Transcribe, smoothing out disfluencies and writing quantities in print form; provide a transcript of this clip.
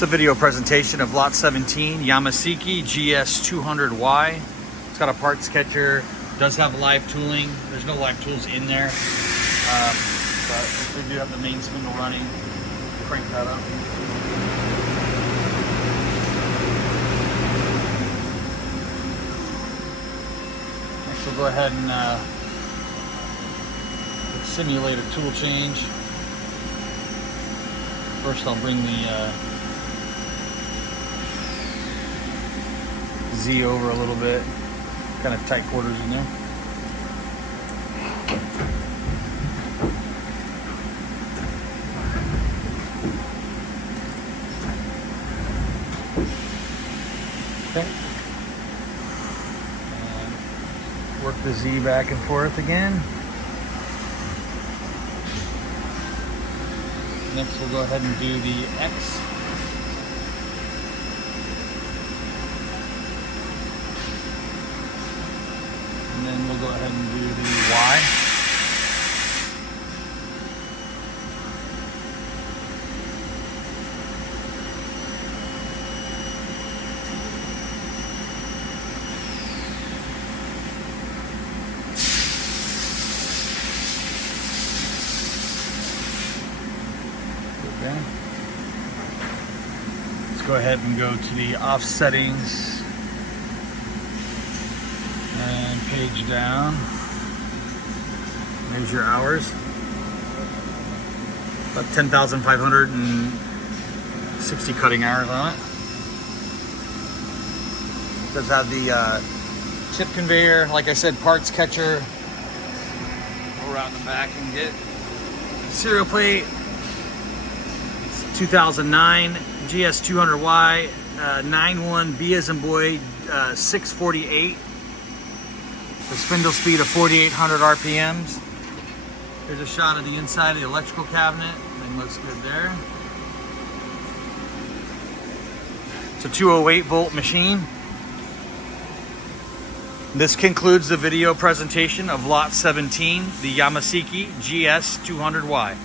It's a video presentation of lot 17, Yama Seiki GS-200Y. It's got a parts catcher, does have live tooling. There's no live tools in there, but they do have the main spindle running. Crank that up. Next we'll go ahead and simulate a tool change. First I'll bring the Z over a little bit, kind of tight quarters in there. Okay. And work the Z back and forth again. Next we'll go ahead and do the X. And then we'll go ahead and do the Y. Okay. Let's go ahead and go to the off settings. And page down, measure hours, about 10,560 cutting hours on it. It does have the chip conveyor, like I said, parts catcher. Go around the back and get serial plate. It's 2009 GS-200Y 91 B as in boy 648. The spindle speed of 4,800 RPMs. Here's a shot of the inside of the electrical cabinet. Everything looks good there. It's a 208 volt machine. This concludes the video presentation of lot 17, the Yama Seiki GS-200Y.